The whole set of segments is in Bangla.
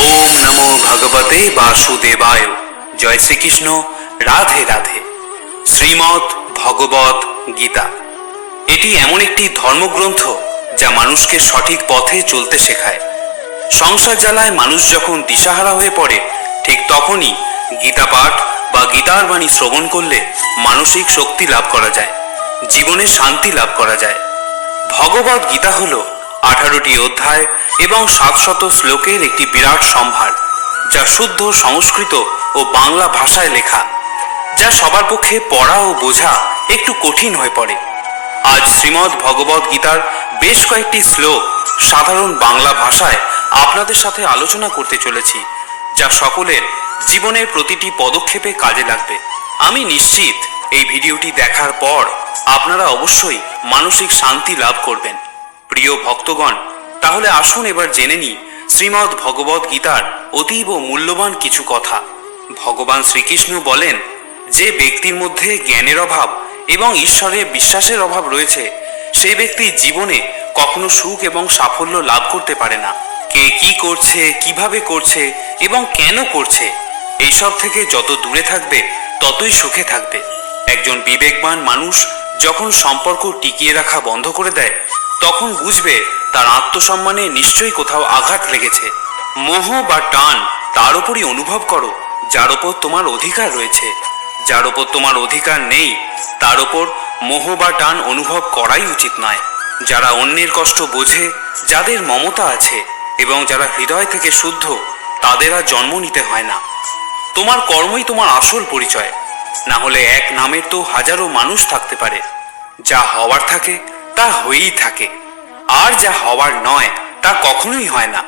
ওম নমো ভগবতে বাসুদেবায়। জয় শ্রীকৃষ্ণ, রাধে রাধে। শ্রীমৎ ভগবত গীতা। এটি এমন একটি ধর্মগ্রন্থ যা মানুষকে সঠিক পথে চলতে শেখায়। সংসার জ্বালায় মানুষ যখন দিশাহারা হয়ে পড়ে, ঠিক তখনই গীতা পাঠ বা গীতার বাণী শ্রবণ করলে মানসিক শক্তি লাভ করা যায়, জীবনে শান্তি লাভ করা যায়। ভগবত গীতা হল আঠারোটি অধ্যায় এবং সাতশত শ্লোকের একটি বিরাট সম্ভার, যা শুদ্ধ, সংস্কৃত ও বাংলা ভাষায় লেখা, যা সবার পক্ষে পড়া ও বোঝা একটু কঠিন হয়ে পড়ে। আজ শ্রীমদ্ ভগবত গীতার বেশ কয়েকটি শ্লোক সাধারণ বাংলা ভাষায় আপনাদের সাথে আলোচনা করতে চলেছি, যা সকলের জীবনের প্রতিটি পদক্ষেপে কাজে লাগবে। আমি নিশ্চিত এই ভিডিওটি দেখার পর আপনারা অবশ্যই মানসিক শান্তি লাভ করবেন। প্রিয় ভক্তগণ, তাহলে আসুন এবার জেনে নিই শ্রীমদ্ ভগবত গীতার অতীব মূল্যবান কিছু কথা। ভগবান শ্রীকৃষ্ণ বলেন, যে ব্যক্তির মধ্যে জ্ঞানের অভাব এবং ঈশ্বরের বিশ্বাসের অভাব রয়েছে সেই ব্যক্তি জীবনে কখনো সুখ এবং সাফল্য লাভ করতে পারে না। কে কি করছে, কীভাবে করছে এবং কেন করছে, এইসব থেকে যত দূরে থাকবে, ততই সুখে থাকবে। একজন বিবেকবান মানুষ যখন সম্পর্ক টিকিয়ে রাখা বন্ধ করে দেয় তখন বুঝবে তার আত্মসম্মানে নিশ্চয়ই কোথাও আঘাত লেগেছে। মোহ বা টান তার উপরই অনুভব করো, যার ওপর তোমার অধিকার রয়েছে। যার ওপর তোমার অধিকার নেই, তার ওপর মোহ বা টান অনুভব করাই উচিত নয়। যারা অন্যের কষ্ট বোঝে, যাদের মমতা আছে এবং যারা হৃদয় থেকে শুদ্ধ, তাদের আর জন্ম নিতে হয় না। তোমার কর্মই তোমার আসল পরিচয়। না হলে এক নামের তো হাজারো মানুষ থাকতে পারে। যা হওয়ার থাকে তা হয়েই থাকে। আর যা হওয়ার নয়, তা কখনোই হয় না।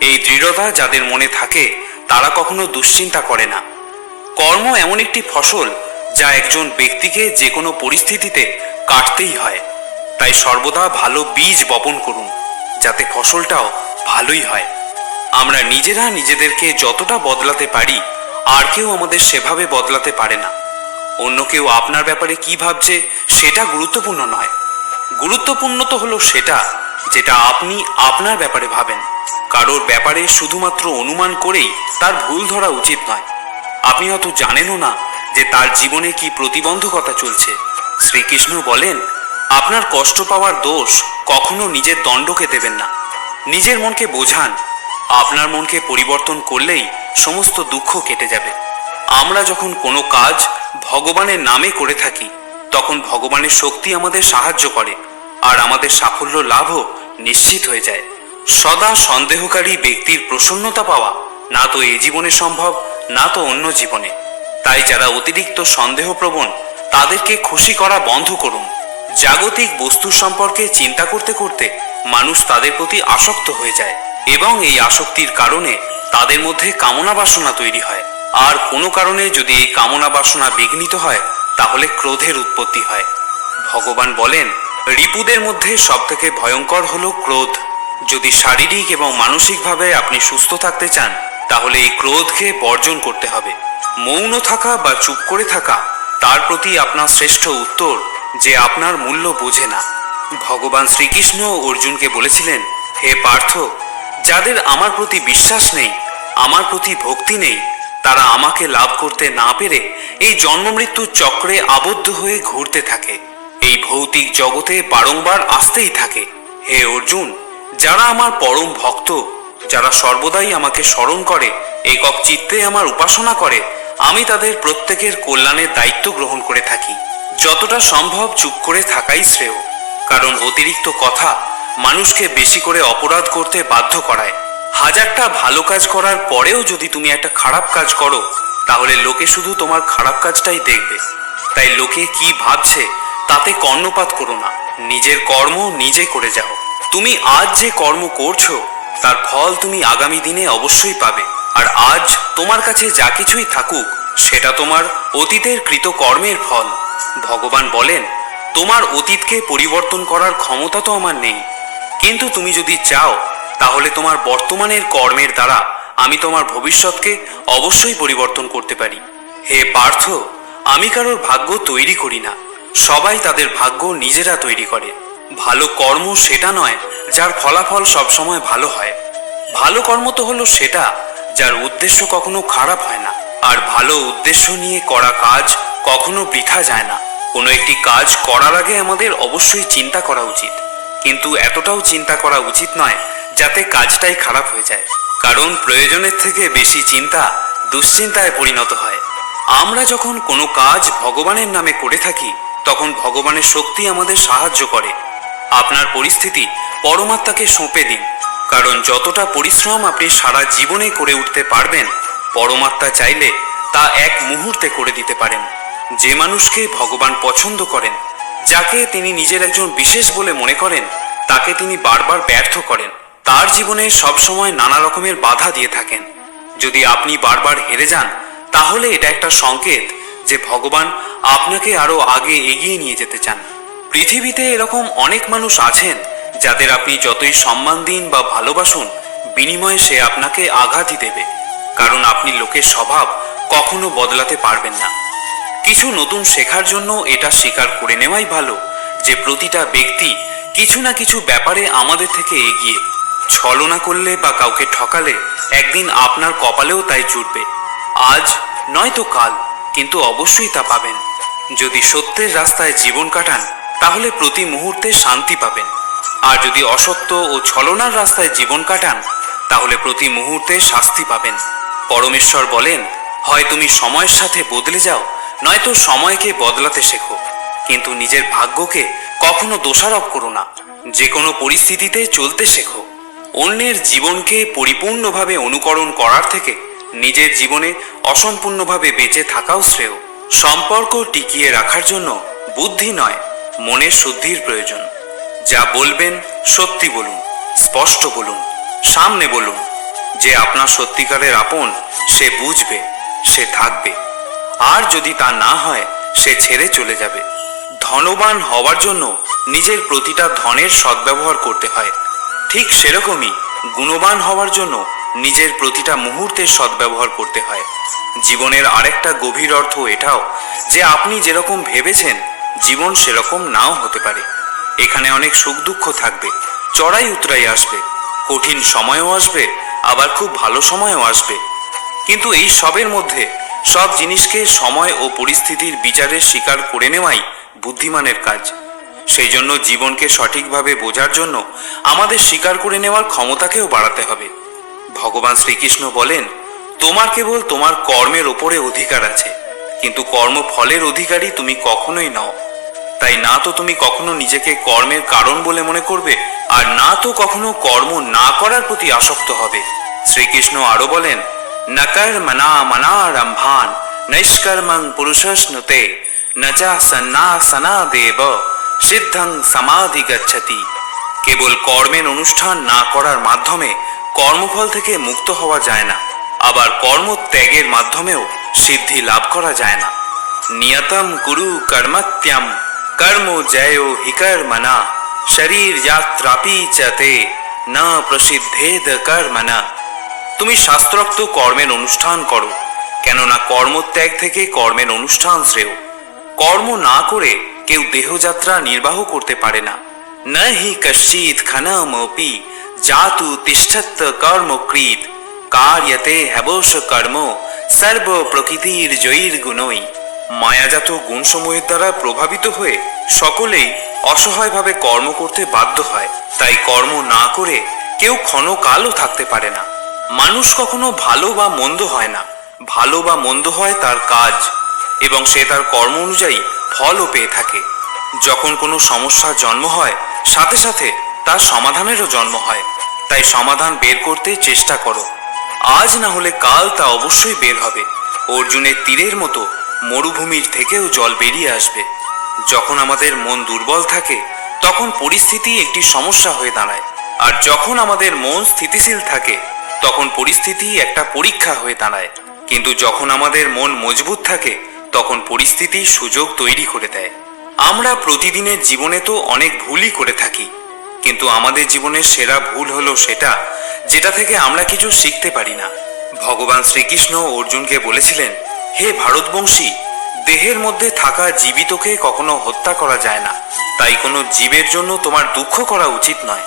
এই দৃঢ়তা যাদের মনে থাকে, তারা কখনো দুশ্চিন্তা করে না। কর্ম এমন একটি ফসল, যা একজন ব্যক্তিকে যে কোনো পরিস্থিতিতে কাটতেই হয়। তাই সর্বদা ভালো বীজ বপন করুন, যাতে ফসলটাও ভালোই হয়। আমরা নিজেরা নিজেদেরকে যতটা বদলাতে পারি, আর কেউ আমাদের সেভাবে বদলাতে পারে না। অন্য কেউ আপনার ব্যাপারে কি ভাবছে, সেটা গুরুত্বপূর্ণ নয়। গুরুত্বপূর্ণ তো হলো সেটা, যেটা আপনি আপনার ব্যাপারে ভাবেন। কারোর ব্যাপারে শুধুমাত্র অনুমান করেই তার ভুল ধরা উচিত নয়। আপনি হয়তো জানেনও না যে তার জীবনে কি প্রতিবন্ধকতা চলছে। শ্রীকৃষ্ণ বলেন, আপনার কষ্ট পাওয়ার দোষ কখনো নিজের দণ্ডকে দেবেন না। নিজের মনকে বোঝান। আপনার মনকে পরিবর্তন করলেই সমস্ত দুঃখ কেটে যাবে। আমরা যখন কোনো কাজ ভগবানের নামে করে থাকি তখন ভগবানের শক্তি আমাদের সাহায্য করে, আর আমাদের সাফল্য লাভও নিশ্চিত হয়ে যায়। সদা সন্দেহকারী ব্যক্তির প্রসন্নতা পাওয়া না তো এ জীবনে সম্ভব, না তো অন্য জীবনে। তাই যারা অতিরিক্ত সন্দেহপ্রবণ, তাদেরকে খুশি করা বন্ধ করুন। জাগতিক বস্তু সম্পর্কে চিন্তা করতে করতে মানুষ তাদের প্রতি আসক্ত হয়ে যায়, এবং এই আসক্তির কারণে তাদের মধ্যে কামনা বাসনা তৈরি হয়। আর কোনো কারণে যদি এই কামনা বাসনা বিঘ্নিত হয় তাহলে ক্রোধের উৎপত্তি হয়। ভগবান বলেন, রিপুদের মধ্যে সবথেকে ভয়ঙ্কর হল ক্রোধ। যদি শারীরিক এবং মানসিকভাবে আপনি সুস্থ থাকতে চান, তাহলে এই ক্রোধকে বর্জন করতে হবে। মৌন থাকা বা চুপ করে থাকা, তার প্রতি আপনার শ্রেষ্ঠ উত্তর যে আপনার মূল্য বোঝে না। ভগবান শ্রীকৃষ্ণ অর্জুনকে বলেছিলেন, হে পার্থ, যাদের আমার প্রতি বিশ্বাস নেই, আমার প্রতি ভক্তি নেই তারা আমাকে লাভ করতে না পেরে এই জন্মমৃত্যুর চক্রে আবদ্ধ হয়ে ঘুরতে থাকে। এই ভৌতিক জগতে বারংবার আসতেই থাকে, হে অর্জুন, যারা আমার পরম ভক্ত, যারা সর্বদাই আমাকে স্মরণ করে, একক চিত্তে আমার উপাসনা করে, আমি তাদের প্রত্যেকের কল্যাণের দায়িত্ব গ্রহণ করে থাকি। যতটা সম্ভব চুপ করে থাকাই শ্রেয়, কারণ অতিরিক্ত কথা মানুষকে বেশি করে অপরাধ করতে বাধ্য করায়। হাজারটা ভালো কাজ করার পরেও যদি তুমি একটা খারাপ কাজ করো, তাহলে লোকে শুধু তোমার খারাপ কাজটাই দেখবে। তাই লোকে কি ভাবছে, তাতে কর্ণপাত করো না। নিজের কর্ম নিজে করে যাও। তুমি আজ যে কর্ম করছ, তার ফল তুমি আগামী দিনে অবশ্যই পাবে। আর আজ তোমার কাছে যা কিছুই থাকুক, সেটা তোমার অতীতের কৃত কর্মের ফল। ভগবান বলেন, তোমার অতীতকে পরিবর্তন করার ক্ষমতা তো আমার নেই। কিন্তু তুমি যদি চাও তাহলে তোমার বর্তমানের কর্মের দ্বারা আমি তোমার ভবিষ্যৎকে অবশ্যই পরিবর্তন করতে পারি। হে পার্থ, আমি কারোর ভাগ্য তৈরি করি না। সবাই তাদের ভাগ্য নিজেরা তৈরি করে। ভালো কর্ম সেটা নয় যার ফলাফল সবসময় ভালো হয়। ভালো কর্ম তো হলো সেটা যার উদ্দেশ্য কখনো খারাপ হয় না। আর ভালো উদ্দেশ্য নিয়ে করা কাজ কখনো বৃথা যায় না। কোনো একটি কাজ করার আগে আমাদের অবশ্যই চিন্তা করা উচিত। কিন্তু এতটাও চিন্তা করা উচিত নয় যাতে কাজটাই খারাপ হয়ে যায়। কারণ প্রয়োজনের থেকে বেশি চিন্তা দুশ্চিন্তায় পরিণত হয়। আমরা যখন কোনো কাজ ভগবানের নামে করে থাকি, তখন ভগবানের শক্তি আমাদের সাহায্য করে। আপনার পরিস্থিতি পরমাত্মাকে সঁপে দিন। কারণ যতটা পরিশ্রম আপনি সারা জীবনে করে উঠতে পারবেন, পরমাত্মা চাইলে তা এক মুহূর্তে করে দিতে পারেন। যে মানুষকে ভগবান পছন্দ করেন, যাকে তিনি নিজের একজন বিশেষ বলে মনে করেন, তাকে তিনি বারবার ব্যর্থ করেন। তার জীবনে সবসময় নানা রকমের বাধা দিয়ে থাকেন। যদি আপনি বারবার হেরে যান, তাহলে এটা একটা সংকেত যে ভগবান আপনাকে আরও আগে এগিয়ে নিয়ে যেতে চান। পৃথিবীতে এরকম অনেক মানুষ আছেন, যাদের আপনি যতই সম্মান দিন বা ভালোবাসুন, বিনিময়ে সে আপনাকে আঘাতই দেবে। কারণ আপনি লোকের স্বভাব কখনো বদলাতে পারবেন না। কিছু নতুন শেখার জন্য এটা স্বীকার করে নেওয়াই ভালো যে প্রতিটা ব্যক্তি কিছু না কিছু ব্যাপারে আমাদের থেকে এগিয়ে। ছলনা করলে বা কাউকে ঠকালে একদিন আপনার কপালেও তাই জুটবে। আজ নয়তো কাল, কিন্তু অবশ্যই তা পাবেন। যদি সত্যের রাস্তায় জীবন কাটান, তাহলে প্রতি মুহূর্তে শান্তি পাবেন। আর যদি অসত্য ও ছলনার রাস্তায় জীবন কাটান, তাহলে প্রতি মুহূর্তে শাস্তি পাবেন। পরমেশ্বর বলেন, হয় তুমি সময়ের সাথে বদলে যাও, নয়তো সময়কে বদলাতে শেখো। কিন্তু নিজের ভাগ্যকে কখনো দোষারোপ করো না। যে কোনো পরিস্থিতিতে চলতে শেখো। অন্যের জীবনকে পরিপূর্ণভাবে অনুকরণ করার থেকে নিজের জীবনে অসম্পূর্ণভাবে বেঁচে থাকাও শ্রেয়। সম্পর্ক টিকিয়ে রাখার জন্য বুদ্ধি নয়, মনের শুদ্ধির প্রয়োজন। যা বলবেন সত্যি বলুন, স্পষ্ট বলুন, সামনে বলুন। যে আপনার সত্যিকারের আপন, সে বুঝবে, সে থাকবে। আর যদি তা না হয়, সে ছেড়ে চলে যাবে। ধনবান হওয়ার জন্য নিজের প্রতিটা ধনের সদ্ব্যবহার করতে হয়। ঠিক সেরকমই গুণবান হওয়ার জন্য নিজের প্রতিটা মুহূর্তে সদ্ব্যবহার করতে হয়। জীবনের আরেকটা গভীর অর্থ এটাও যে আপনি যেরকম ভেবেছেন, জীবন সেরকম নাও হতে পারে। এখানে অনেক সুখ দুঃখ থাকবে, চড়াই উতরাই আসবে, কঠিন সময়ও আসবে, আবার খুব ভালো সময়ও আসবে। কিন্তু এই সবের মধ্যে সব জিনিসকে সময় ও পরিস্থিতির বিচারের শিকার করে নেওয়াই বুদ্ধিমানের কাজ। সেই জন্য জীবনকে সঠিকভাবে বোঝার জন্য আমাদের স্বীকার করে নেওয়ার ক্ষমতাকেও বাড়াতে হবে। ভগবান শ্রীকৃষ্ণ বলেন, তোমার কেবল তোমার কর্মের ওপরে অধিকার আছে, কিন্তু কর্মফলের অধিকারী তুমি কখনোই নাও। তাই না তো তুমি কখনো নিজেকে কর্মের কারণ বলে মনে করবে, আর না তো কখনো কর্ম না করার প্রতি আসক্ত হবে? শ্রীকৃষ্ণ আরও বলেন নকর মনা মনারম্ভান, নৈষ্কর্মং পুরুষস্নুতে নচা সন্না সনা দেব। সিদ্ধং সমাধি গচ্ছতি। কেবল কর্মের অনুষ্ঠান না করার মাধ্যমে কর্মফল থেকে মুক্ত হওয়া যায় না। আবার কর্ম ত্যাগের মাধ্যমেও সিদ্ধি লাভ করা যায় না। নিয়তম কুরু কর্মত্যম, কর্ম জয় হিকর্মনা শরীর যাত্রাপি চতে না প্রসিদ্ধেদ কর্মনা তুমি শাস্ত্রোক্ত কর্মের অনুষ্ঠান করো, কেননা কর্মত্যাগ থেকে কর্মের অনুষ্ঠান শ্রেয়। কর্ম না করে কেউ দেহযাত্রা নির্বাহ করতে পারে না। খনমপি জাতু তিষ্ঠত কর্মকৃত কার্যতে কর্ম, সর্ব প্রকৃতির জয়ীর গুণই। মায়াজাত গুণসমূহের দ্বারা প্রভাবিত হয়ে সকলেই অসহায়ভাবে কর্ম করতে বাধ্য হয়। তাই কর্ম না করে কেউ ক্ষণকালও থাকতে পারে না। মানুষ কখনো ভালো বা মন্দ হয় না। ভালো বা মন্দ হয় তার কাজ। এবং সে তার কর্ম অনুযায়ী ফলও পেয়ে থাকে। যখন কোনো সমস্যার জন্ম হয়, সাথে সাথে তার সমাধানেরও জন্ম হয়। তাই সমাধান বের করতে চেষ্টা করো। আজ না হলে কাল তা অবশ্যই বের হবে। অর্জুনের তীরের মতো মরুভূমির থেকেও জল বেরিয়ে আসবে। যখন আমাদের মন দুর্বল থাকে, তখন পরিস্থিতি একটি সমস্যা হয়ে দাঁড়ায়। আর যখন আমাদের মন স্থিতিশীল থাকে, তখন পরিস্থিতি একটা পরীক্ষা হয়ে দাঁড়ায়। কিন্তু যখন আমাদের মন মজবুত থাকে তখন পরিস্থিতি, সুযোগ তৈরি করে দেয়। আমরা প্রতিদিনের জীবনে তো অনেক ভুলই করে থাকি, কিন্তু আমাদের জীবনের সেরা ভুল হলো সেটা, যেটা থেকে আমরা কিছু শিখতে পারি না। ভগবান শ্রীকৃষ্ণ অর্জুনকে বলেছিলেন, হে ভারতবংশী, দেহের মধ্যে থাকা জীবিতকে কখনো হত্যা করা যায় না। তাই কোনো জীবের জন্য তোমার দুঃখ করা উচিত নয়।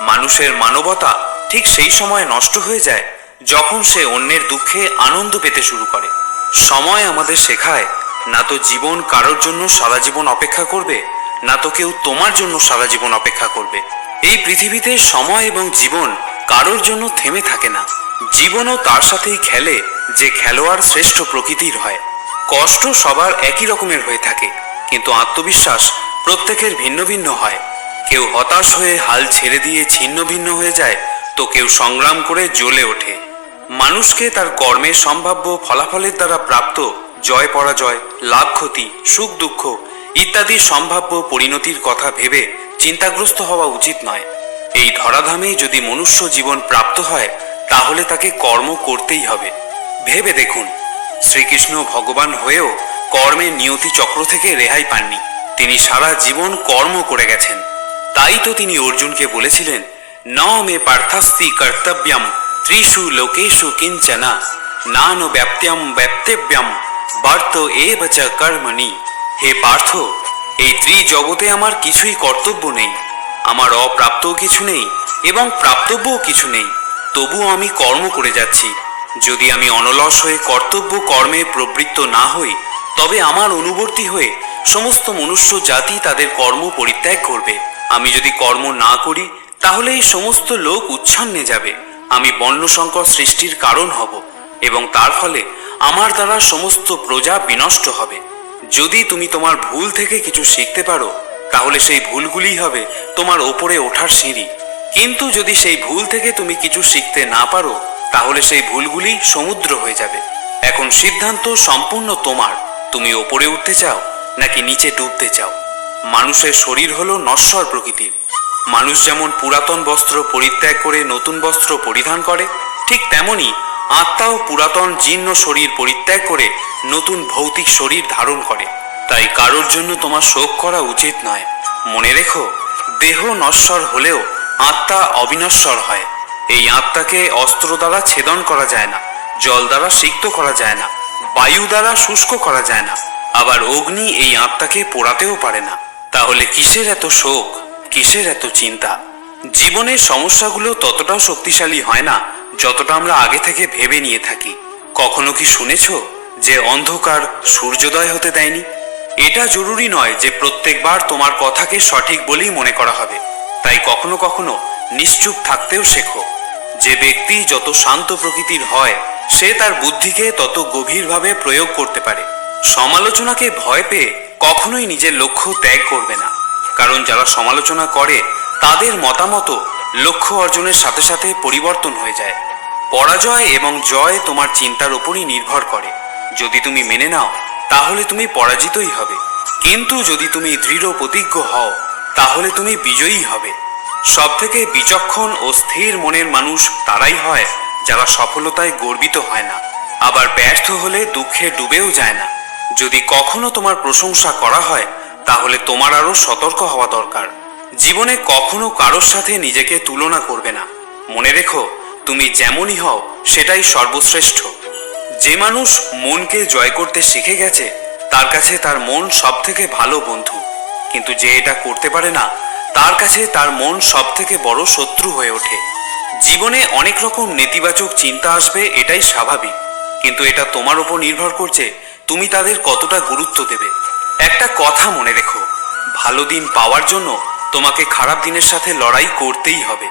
মানুষের মানবতা ঠিক সেই সময় নষ্ট হয়ে যায়, যখন সে অন্যের দুঃখে আনন্দ পেতে শুরু করে। সময় আমাদের শেখায়, না তো জীবন কারোর জন্য সারা জীবন অপেক্ষা করবে, না তো কেউ তোমার জন্য সারা জীবন অপেক্ষা করবে। এই পৃথিবীতে সময় এবং জীবন কারোর জন্য থেমে থাকে না। জীবনও তার সাথেই খেলে, যে খেলোয়াড় শ্রেষ্ঠ প্রকৃতির হয়। কষ্ট সবার একই রকমের হয়ে থাকে, কিন্তু আত্মবিশ্বাস প্রত্যেকের ভিন্ন ভিন্ন হয়। কেউ হতাশ হয়ে হাল ছেড়ে দিয়ে ছিন্ন ভিন্ন হয়ে যায়, তো কেউ সংগ্রাম করে জ্বলে ওঠে। মানুষকে তার কর্মের সম্ভাব্য ফলাফলের দ্বারা প্রাপ্ত জয় পরাজয়, লাভ ক্ষতি, সুখ দুঃখ ইত্যাদি সম্ভাব্য পরিণতির কথা ভেবে চিন্তাগ্রস্ত হওয়া উচিত নয়। এই ধরাধামেই যদি মনুষ্য জীবন প্রাপ্ত হয়, তাহলে তাকে কর্ম করতেই হবে। ভেবে দেখুন, শ্রীকৃষ্ণ ভগবান হয়েও কর্মের নিয়তি চক্র থেকে রেহাই পাননি। তিনি সারা জীবন কর্ম করে গেছেন। তাই তো তিনি অর্জুনকে বলেছিলেন ন মে পার্থাস্তি কর্তব্যম। ত্রিষু লোকেষু কিঞ্চনা নান ব্যাপ্ত্যম ব্যাপ্তেব্যম বার্ত এ বচ কর্মণি হে পার্থ এই ত্রিজগতে আমার কিছুই কর্তব্য নেই। আমার অপ্রাপ্ত কিছু নেই এবং প্রাপ্তব্যও কিছু নেই। তবুও আমি কর্ম করে যাচ্ছি। যদি আমি অনলস হয়ে কর্তব্য কর্মে প্রবৃত্ত না হই, তবে আমার অনুবর্তী হয়ে সমস্ত মনুষ্য জাতি তাদের কর্ম পরিত্যাগ করবে। আমি যদি কর্ম না করি, তাহলে এই সমস্ত লোক উচ্ছন্নে যাবে। আমি বন্য সংকট সৃষ্টির কারণ হব এবং তার ফলে আমার দ্বারা সমস্ত প্রজা বিনষ্ট হবে। যদি তুমি তোমার ভুল থেকে কিছু শিখতে পারো, তাহলে সেই ভুলগুলিই হবে তোমার ওপরে ওঠার সিঁড়ি। কিন্তু যদি সেই ভুল থেকে তুমি কিছু শিখতে না পারো, তাহলে সেই ভুলগুলি সমুদ্র হয়ে যাবে। এখন সিদ্ধান্ত সম্পূর্ণ তোমার। তুমি ওপরে উঠতে চাও নাকি নিচে ডুবতে চাও? মানুষের শরীর হলো নশ্বর প্রকৃতির। মানুষ যেমন পুরাতন বস্ত্র পরিত্যাগ করে নতুন বস্ত্র পরিধান করে, ঠিক তেমনি আত্মাও পুরাতন জীর্ণ শরীর পরিত্যাগ করে নতুন ভৌতিক শরীর ধারণ করে। তাই কারোর জন্য তোমার শোক করা উচিত নয়। মনে রেখো, দেহ নশ্বর হলেও আত্মা অবিনশ্বর হয়। এই আত্মাকে অস্ত্র দ্বারা ছেদন করা যায় না, জল দ্বারা সিক্ত করা যায় না, বায়ু দ্বারা শুষ্ক করা যায় না। আবার অগ্নি এই আত্মাকে পোড়াতেও পারে না। তাহলে কিসের এত শোক? কিসের এত চিন্তা? জীবনের সমস্যাগুলো ততটাও শক্তিশালী হয় না, যতটা আমরা আগে থেকে ভেবে নিয়ে থাকি। কখনো কি শুনেছ যে অন্ধকার সূর্যোদয় হতে দেয়নি? এটা জরুরি নয় যে প্রত্যেকবার তোমার কথাকে সঠিক বলেই মনে করা হবে। তাই কখনো কখনো নিশ্চুপ থাকতেও শেখো। যে ব্যক্তি যত শান্ত প্রকৃতির হয়, সে তার বুদ্ধিকে তত গভীরভাবে প্রয়োগ করতে পারে। সমালোচনাকে ভয় পেয়ে কখনোই নিজের লক্ষ্য ত্যাগ করবে না। কারণ যারা সমালোচনা করে, তাদের মতামত লক্ষ্য অর্জনের সাথে সাথে পরিবর্তন হয়ে যায়। পরাজয় এবং জয় তোমার চিন্তার উপরই নির্ভর করে। যদি তুমি মেনে নাও, তাহলে তুমি পরাজিতই হবে। কিন্তু যদি তুমি দৃঢ় প্রতিজ্ঞ হও, তাহলে তুমি বিজয়ী হবে। সব থেকে বিচক্ষণ ও স্থির মনের মানুষ তারাই হয়, যারা সফলতায় গর্বিত হয় না। আবার ব্যর্থ হলে দুঃখে ডুবেও যায় না। যদি কখনো তোমার প্রশংসা করা হয় তাহলে তোমার আরও সতর্ক হওয়া দরকার। জীবনে কখনো কারোর সাথে নিজেকে তুলনা করবে না। মনে রেখো, তুমি যেমনই হও, সেটাই সর্বশ্রেষ্ঠ। যে মানুষ মনকে জয় করতে শিখে গেছে, তার কাছে তার মন সব থেকে ভালো বন্ধু। কিন্তু যে এটা করতে পারে না, তার কাছে তার মন সব থেকে বড় শত্রু হয়ে ওঠে। জীবনে অনেক রকম নেতিবাচক চিন্তা আসবে, এটাই স্বাভাবিক। কিন্তু এটা তোমার উপর নির্ভর করছে, তুমি তাদের কতটা গুরুত্ব দেবে। একটা কথা মনে রেখো। ভালো দিন পাওয়ার জন্য তোমাকে খারাপ দিনের সাথে লড়াই করতেই হবে।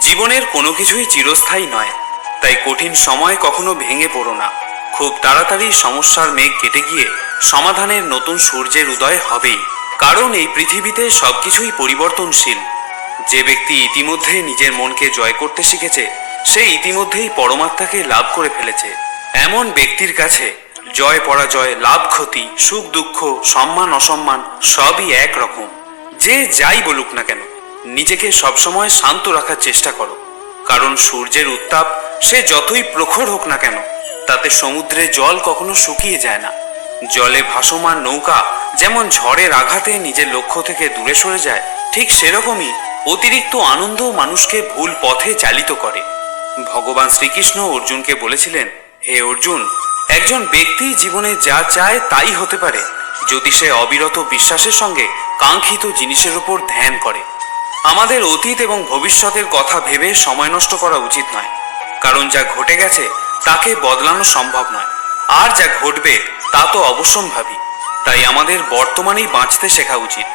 জীবনের কোনো কিছুই চিরস্থায়ী নয়, তাই কঠিন সময় কখনো ভেঙে পড়ো না। খুব তাড়াতাড়ি সমস্যার মেঘ কেটে গিয়ে সমাধানের নতুন সূর্যের উদয় হবেই। কারণ এই পৃথিবীতে সবকিছুই পরিবর্তনশীল। যে ব্যক্তি ইতিমধ্যে নিজের মনকে জয় করতে শিখেছে, সে ইতিমধ্যেই পরমাত্মাকে লাভ করে ফেলেছে। এমন ব্যক্তির কাছে জয় পরাজয়, লাভ ক্ষতি, সুখ দুঃখ, সম্মান, অসম্মান, সবই এক রকম। যে যাই বলুক না কেন, নিজেকে সবসময় শান্ত রাখার চেষ্টা করো। কারণ সূর্যের উত্তাপ, সে যতই প্রখর হোক না কেন, তাতে সমুদ্রে জল কখনো শুকিয়ে যায় না। জলে ভাসমান নৌকা, যেমন ঝড়ের আঘাতে নিজের লক্ষ্য থেকে দূরে সরে যায়, ঠিক সেরকমই অতিরিক্ত আনন্দ মানুষকে ভুল পথে চালিত করে। ভগবান শ্রীকৃষ্ণ অর্জুনকে বলেছিলেন, হে অর্জুন একজন ব্যক্তি জীবনে যা চায় তাই হতে পারে, যদি সে অবিরত বিশ্বাসের সঙ্গে কাঙ্ক্ষিত জিনিসের উপর ধ্যান করে। আমাদের অতীত এবং ভবিষ্যতের কথা ভেবে সময় নষ্ট করা উচিত নয়, কারণ যা ঘটে গেছে তাকে বদলানো সম্ভব নয়। আর যা ঘটবে তা তো অবশ্যম্ভাবী, তাই আমাদের বর্তমানেই বাঁচতে শেখা উচিত।